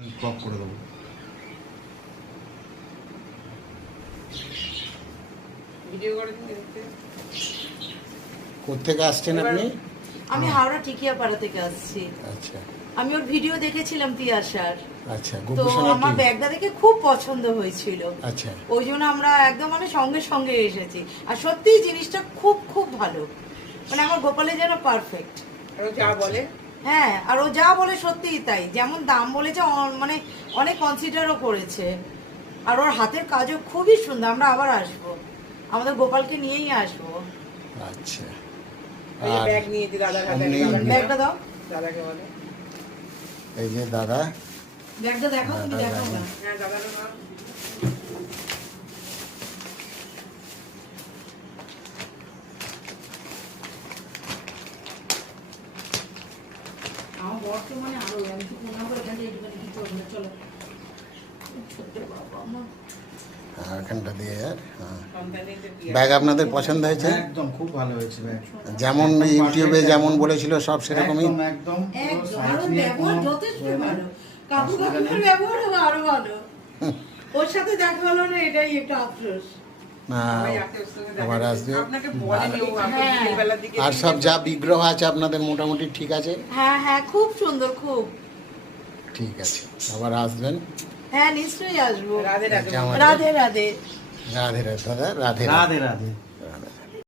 Crop করে দেবো। কোত্থেকে আসছেন আপনি? আমি হাওড়া টিকিয়াপাড়া থেকে আসছি। আচ্ছা আমি ওর ভিডিও দেখেছিলাম তিয়াশার। আচ্ছা, তো আমার ব্যাগটা দেখে খুব পছন্দ হয়েছিল। আচ্ছা, ওই জন্য আমরা একদম সঙ্গে সঙ্গে এসেছি। আর সত্যিই জিনিসটা খুব খুব ভালো, আমার গোপালে যেন পারফেক্ট। যা বলে, হ্যাঁ, আর ও যা বলে সত্যিই তাই। যেমন দাম বলেছে, অনেক কনসিডারও করেছে। আর ওর হাতের কাজও খুবই সুন্দর। আমরা আবার আসবো, আমাদের গোপালকে নিয়েই আসবো। আচ্ছা, ব্যাগ নিয়েছি দাদার হাতে। ব্যাগটা দাও দাদাকে বলে, এই যে দাদা ব্যাগটা দেখো, তুমি দেখো না। হ্যাঁ দাদাকে নাও। আমার বর্তমানে আরো আমি তো ফোন নাম্বার এখান থেকে একটুখানি কিছু হবে না। চলো ছোট্ট বাবা আমার। এখানটা দিয়ে আর সন্তানদের কি ব্যাগ আপনাদের পছন্দ হয়েছে? একদম খুব ভালো হয়েছে ব্যাগ। যেমন ইউটিউবে যেমন বলেছিল সব সেরকমই। একদম একদম পুরো সাইজ আরো নিয়ে ব্যবহার কোনো যথেষ্ট ইয়ে নেই। ভালো। কাকু কাকুর ব্যবহার আরো ভালো। ওর সাথে দেখা হলো না, এটাই একটু আফসোস। না, সবাই আত্মীয়-স্বজনদের দেখা আবার যায়। আসবে। আপনাকে বলেনি ও, আপনি হ্যাঁ। বিকেলবেলার দিকে আর সব যা বিগ্রহ আছে আপনাদের মোটামুটি ঠিক আছে? হ্যাঁ হ্যাঁ, খুব সুন্দর, খুব। ঠিক আছে, আবার আসবেন। হ্যাঁ, নিশ্চয়ই আসবো। রাধে রাধে। আমাদের- রাধে রাধে। রাধে রাধে দাদা, রাধে রাধে। রাধে রাধে।